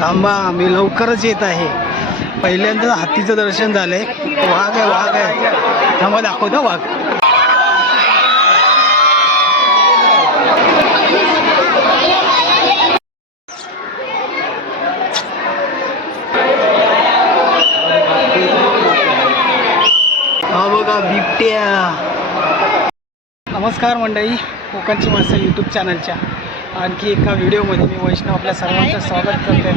थांबा मी लवकरच येत आहे. पहिल्यांदा हत्तीचं दर्शन झालंय. वाघ आहे वाघ आहे. थांबा दाखवतो वाघ. हा बघा बिबट्या. नमस्कार मंडळी कोकणची माणसं यूट्यूब चॅनलच्या आणखी एका व्हिडिओमध्ये मी वैष्णव आपल्या सर्वांचं स्वागत करते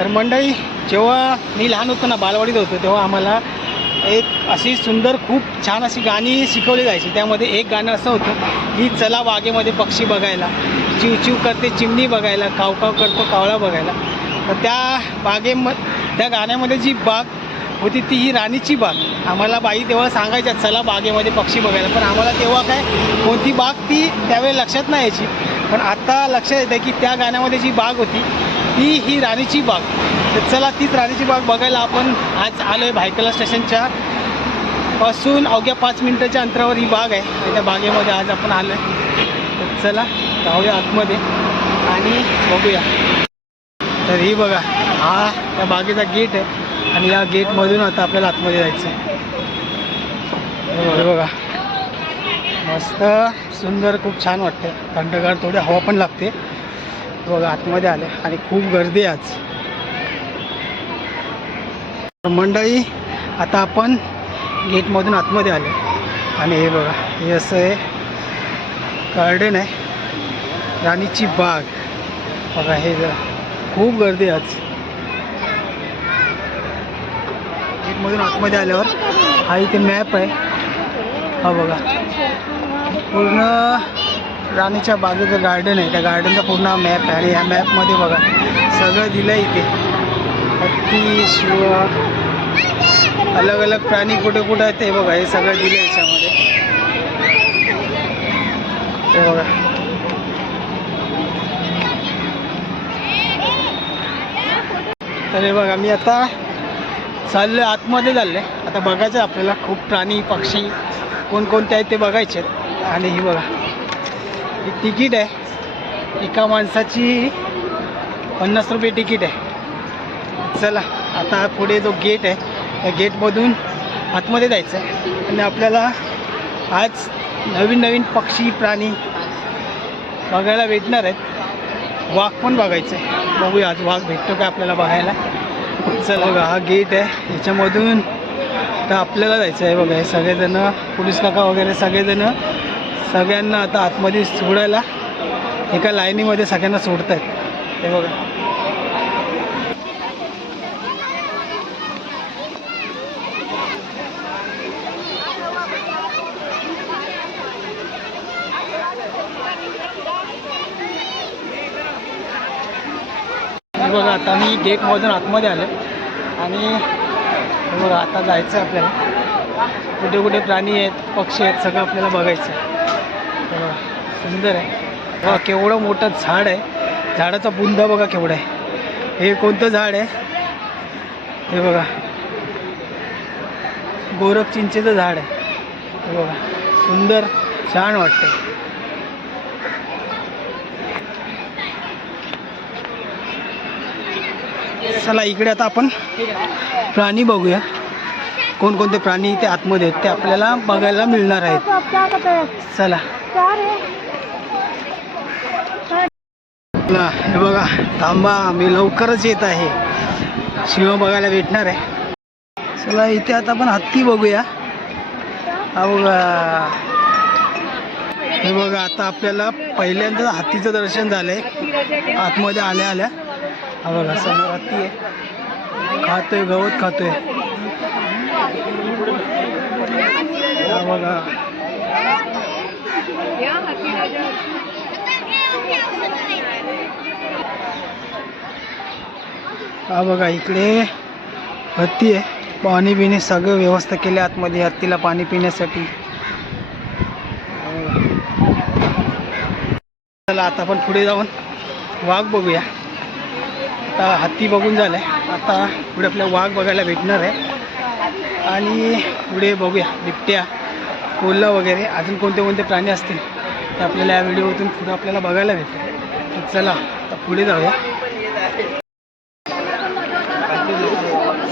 तर मंडळी जेव्हा मी लहान होतो ना बालवाडीत होतो तेव्हा आम्हाला एक अशी सुंदर खूप छान अशी गाणी शिकवली जायची. त्यामध्ये एक गाणं असं होतं की चला बागेमध्ये पक्षी बघायला चिवचिव करते चिमणी बघायला काव काव करतो कावळा बघायला. तर त्या बागेम त्या गाण्यामध्ये जी बाग होती ती ही राणीची बाग. आम्हाला बाई तेव्हा सांगायच्या चला बागेमध्ये पक्षी बघायला. पण आम्हाला तेव्हा काय कोणती बाग ती त्यावेळी लक्षात नाही यायची. पण आत्ता लक्षात येतं की त्या गाण्यामध्ये जी बाग होती ती ही राणीची बाग. तर चला तीच राणीची बाग बघायला आपण आज आलो आहे भायकला स्टेशनच्या. पासून अवघ्या पाच मिनिटाच्या अंतरावर ही बाग आहे. त्या बागेमध्ये आज आपण आलो आहे तर चला जाऊया आतमध्ये आणि बघूया. तर ही बघा हा त्या बागेचा गेट आहे. आणि या गेटमधून आता आपल्याला आतमध्ये जायचं आहे बघा, मस्त सुंदर खूप छान वाटते थंडगार थोडी हवा पण लागते. बघा आतमध्ये आले. आणि खूप गर्दी आहे आज. मंडळी आता आपण गेटमधून आतमध्ये आले. आणि हे बघा हे असं आहे. गार्डन आहे. राणीची बाग. बघा हे खूप गर्दी आज. गेटमधून आतमध्ये आल्यावर. हा इथे मॅप आहे. हा बघा. पूर्ण राणीच्या बाजूचं गार्डन आहे. त्या गार्डनचा पूर्ण मॅप आहे. आणि ह्या मॅपमध्ये बघा सगळं दिलं आहे इथे. हत्ती शिव. अलग अलग प्राणी कुठे कुठे आहेत ते बघा. हे सगळं दिलं आहे याच्यामध्ये. हे बघा. तर हे बघा मी आता चालले आतमध्ये चाललं. आहे आता बघायचं आहे आपल्याला खूप प्राणी पक्षी कोणकोणते आहेत ते बघायचे आहेत. आणि ही बघा ही तिकीट आहे. एका माणसाची पन्नास रुपये तिकीट आहे. चला आता पुढे जो गेट आहे त्या गेटमधून आतमध्ये जायचं आहे. आणि आपल्याला आज नवीन नवीन पक्षी प्राणी बघायला भेटणार आहेत. वाघ पण बघायचं आहे. बघूया आज वाघ भेटतो का आपल्याला बघायला? चला बघा हा गेट आहे. याच्यामधून तर आपल्याला जायचं आहे बघा हे सगळेजणं पोलीस काका वगैरे सगळेजणं. सगळ्यांना आता आतमध्ये सोडायला एका लाईनीमध्ये सगळ्यांना सोडत आहेत हे बघा हे बघा आता मी गेटमधून आतमध्ये आलो आणि बघा आता जायचं आहे आपल्याला. कुठे कुठे प्राणी आहेत पक्षी आहेत सगळं आपल्याला बघायचं आहे बघा सुंदर आहे. बघा केवढं मोठं झाड आहे. झाडाचा बुंदा बघा केवढा आहे. हे कोणतं झाड आहे? हे बघा. गोरख चिंचेचं झाड आहे. हे बघा सुंदर छान वाटतं चला इकडे आता आपण प्राणी बघूया. कोणकोणते प्राणी इथे आतमध्ये आहेत ते आपल्याला बघायला मिळणार आहेत. चला. हे बघा थांबा मी लवकरच येत आहे. शिव बघायला भेटणार आहे. चला इथे आता आपण हत्ती बघूया. हा बघा. हे बघा आता आपल्याला पहिल्यांदा हत्तीचं दर्शन झालंय. आतमध्ये आल्या आल्या. हा बघा समोर हत्ती आहे खातोय गवत खातोय. हा बघा हा बघा इकडे हत्ती आहे. पाणी पिणे सगळं व्यवस्था केली आतमध्ये हत्तीला पाणी पिण्यासाठी. चला आता आपण पुढे जाऊन वाघ बघूया. आता हत्ती बघून झालं आहे आता पुढे आपल्या वाघ बघायला भेटणार आहे. आणि पुढे बघूया बिबट्या कोल्हा वगैरे अजून कोणते कोणते प्राणी असतील ते आपल्याला या व्हिडिओतून पुढे आपल्याला बघायला भेटतं तर चला आता पुढे जाऊया.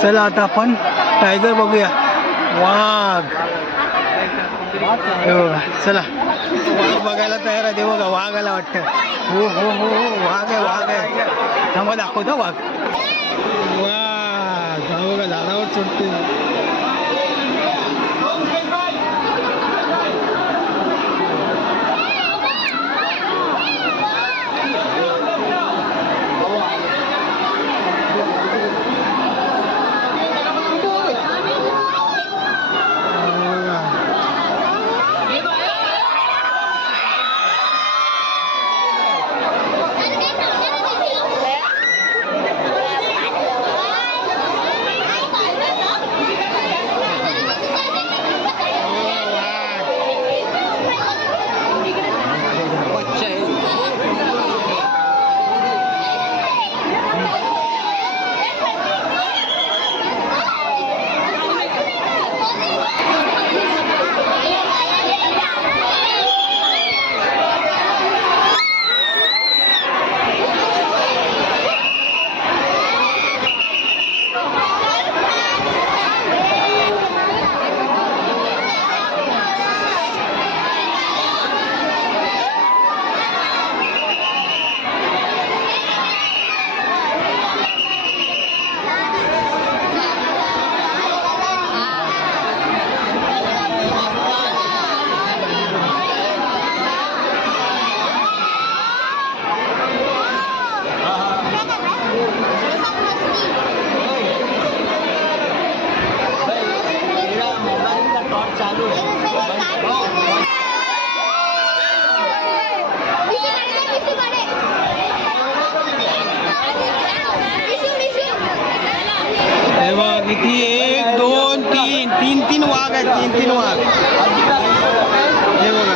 चला आता आपण टायगर बघूया. वाघ. चला. वाघ बघायला तयार आहे ते बघा वाघ आला वाटतं हो हो हो हो वाघ आहे वाघ आहे. थांबा दाखवतो वाघ. वाघ झाडावर चढते तीन वाघ आहेत तीन तीन वाघ हे बघा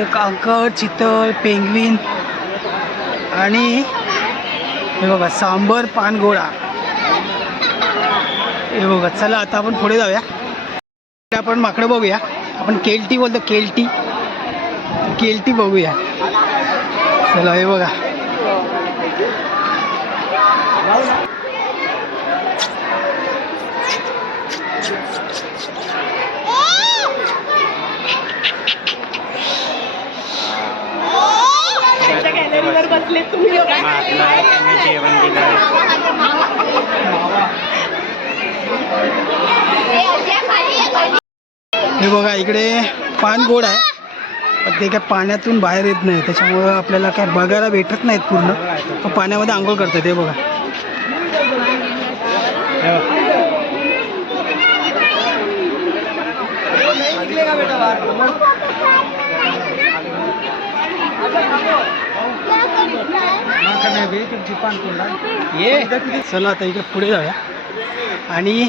इकडे काकड चितळ पेंगविन आणि हे बघा सांबर पानगोळा. हे बघा चला आता आपण पुढे जाऊया. आपण माकडं बघूया. आपण केलटी बोलतो केलटी. केलटी बघूया. चला हे बघा. तुम्ही जेवण दिलं हे बघा इकडे पान गोड आहे. पण ते काय पाण्यातून बाहेर येत नाही. त्याच्यामुळं आपल्याला काय बघायला भेटत नाहीत पूर्ण. पण पाण्यामध्ये आंघोळ करतात हे बघा. ये. चला आता इकडे पुढे जाऊया. आणि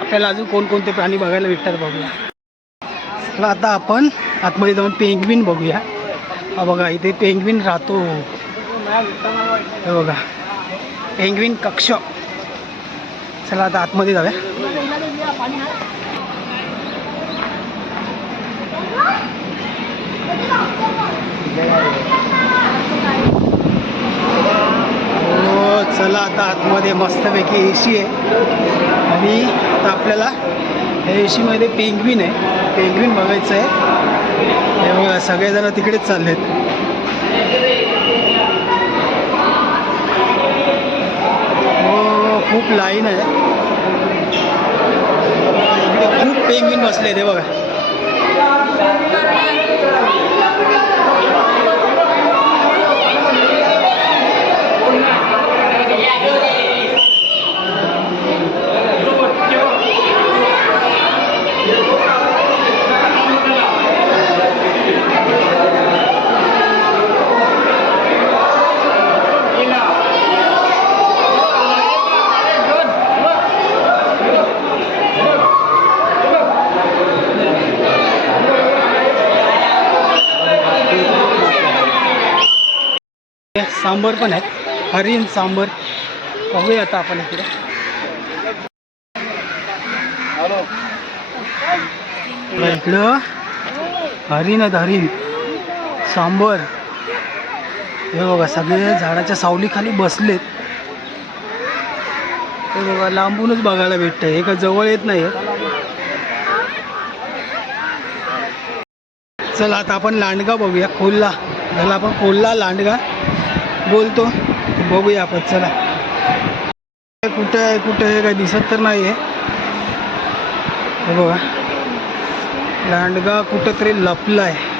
आपल्याला अजून कोणकोणते प्राणी बघायला भेटतात बघूया. चला आता आपण आतमध्ये जाऊन पेंगविन बघूया. हा बघा इथे पेंग्विन राहतो. हे बघा पेंग्विन कक्ष. चला आता आतमध्ये जाऊया. हो, चला आता आतमध्ये मस्तपैकी ए सी आहे. आणि आता आपल्याला या ए सीमध्ये पेंग्विन आहे. पेंग्विन बघायचं आहे. हे बघा सगळेजण तिकडेच चाललेत. हो खूप लाईन आहे. इकडे खूप पेंगविन बसले ते बघा. सांबर पण आहेत. हरिण सांबर. बघूया आता आपण इकडे. इकडं हरिण आहेत हरिण. सांबर. हे बघा सगळे झाडाच्या सावलीखाली बसलेत. हे बघा लांबूनच बघायला भेटतंय. हे का जवळ येत नाही चला आता आपण लांडगा बघूया खोल्ला. त्याला आपण खोल्ला लांडगा. बोलतो. बघूया आपण चला. कुठं आहे कुठं आहे काय दिसत तर नाही आहे बघा. लांडगा कुठं तरी लपला आहे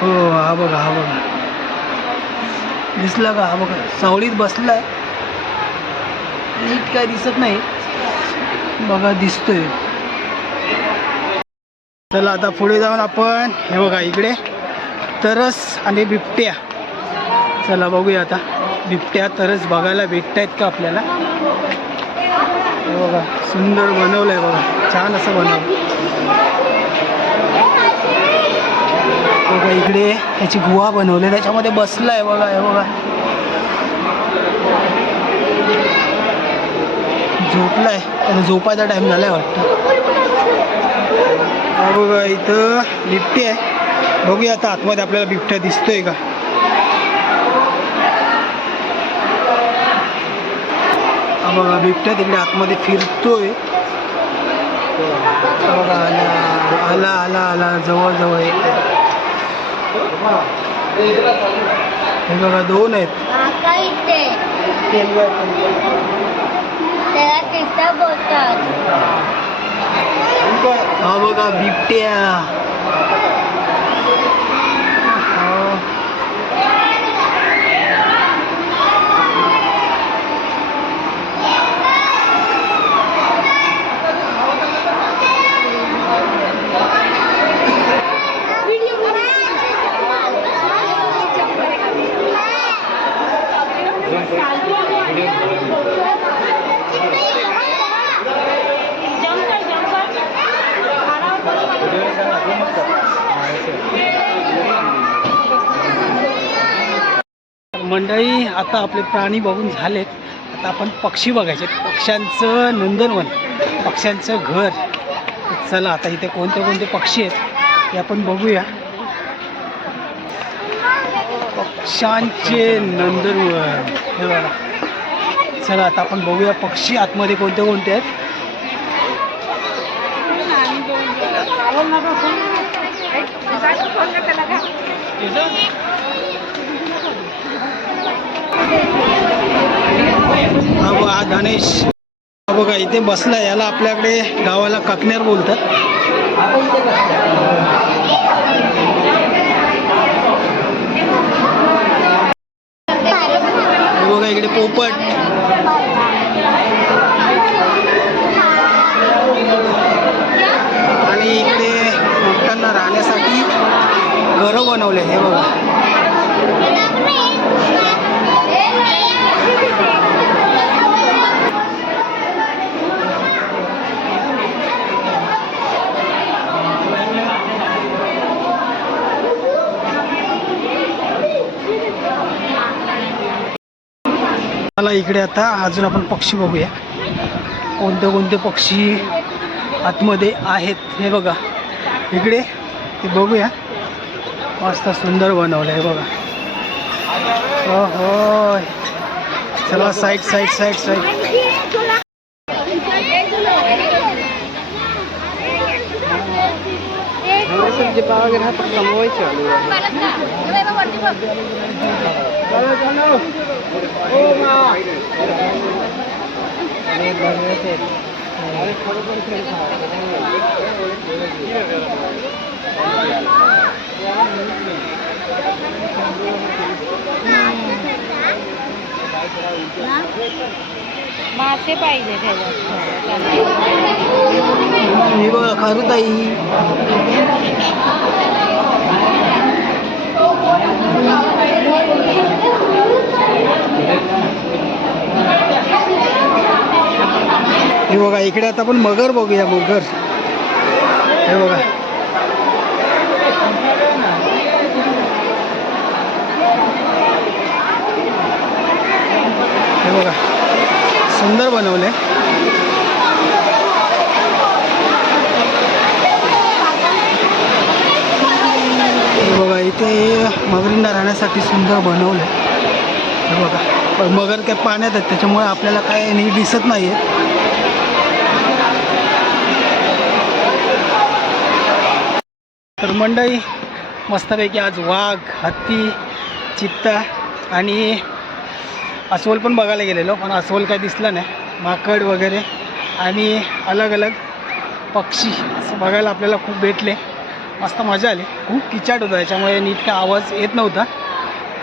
हो हा बघा हा बघा. दिसला का? हा बघा. सावळीत बसला आहे नीट काय दिसत नाही. बघा दिसतोय. चला आता पुढे जाऊन आपण हे बघा इकडे. तरस आणि बिबट्या. चला बघूया आता. बिबट्या तरच बघायला भेटत आहेत का आपल्याला? हे बघा सुंदर बनवलं आहे बघा. छान असं बनवलं. बघा इकडे त्याची गुहा बनवली. त्याच्यामध्ये बसला आहे बघा हे बघा. झोपलाय. आता झोपायचा टाईम झालाय वाटतं. बघा इथं बिबटी आहे. बघूया आता आतमध्ये आपल्याला बिबट्या दिसतोय का? बघा बिबट्या तिकडे आतमध्ये फिरतोय. बघा आला आला आला आला जवळ जवळ येतोय. हे बघा दोन आहेत. हा बघा बिबट्या. मंडळी आता आपले प्राणी बघून झालेत. आता आपण पक्षी बघायचे. पक्ष्यांचं नंदनवन पक्ष्यांचं घर. चला आता इथे कोणते कोणते पक्षी आहेत ते आपण बघूया. पक्ष्यांचे नंदनवन. हे बघा. चला आता आपण बघूया पक्षी आतमध्ये कोणते कोणते आहेत. हा हा गणेश. बघा इथे बसला याला आपल्याकडे गावाला ककनेर बोलतात. बघा इकडे पोपट. आणि इकडे पोपटांना राहण्यासाठी घरं बनवले हे बघा. इकडे आता अजून आपण पक्षी बघूया. कोणते कोणते पक्षी आतमध्ये आहेत हे बघा. इकडे ते बघूया. मस्त सुंदर बनवलं आहे बघा. हो हो चला साईड साईड साईड साईड. वगैरे मासे पाहिजे त्याच्यात हे बघा खारुताई हे बघा इकडे आता आपण मगर बघूया मगर. हे बघा. हे बघा. सुंदर बनवले. बघा इथे मगरींना राहण्यासाठी सुंदर बनवलं. हे बघा. पण मगर काय पाण्यात आहेत त्याच्यामुळे आपल्याला काय नीट दिसत नाही आहे तर मंडई मस्तपैकी आज वाघ हत्ती चित्ता आणि अस्वल पण बघायला गेलेलो पण अस्वल काय दिसलं नाही. माकड वगैरे आणि अलग अलग पक्षी असं बघायला आपल्याला खूप भेटले. मस्त मजा आली. खूप किचाट होता याच्यामुळे नीट काय आवाज येत नव्हता.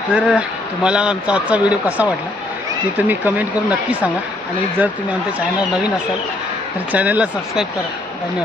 तर तुम्हाला आमचा आजचा व्हिडिओ कसा वाटला ते तुम्ही कमेंट करून नक्की सांगा. आणि जर तुम्ही आमच्या चॅनल नवीन असाल तर चॅनलला सबस्क्राईब करा.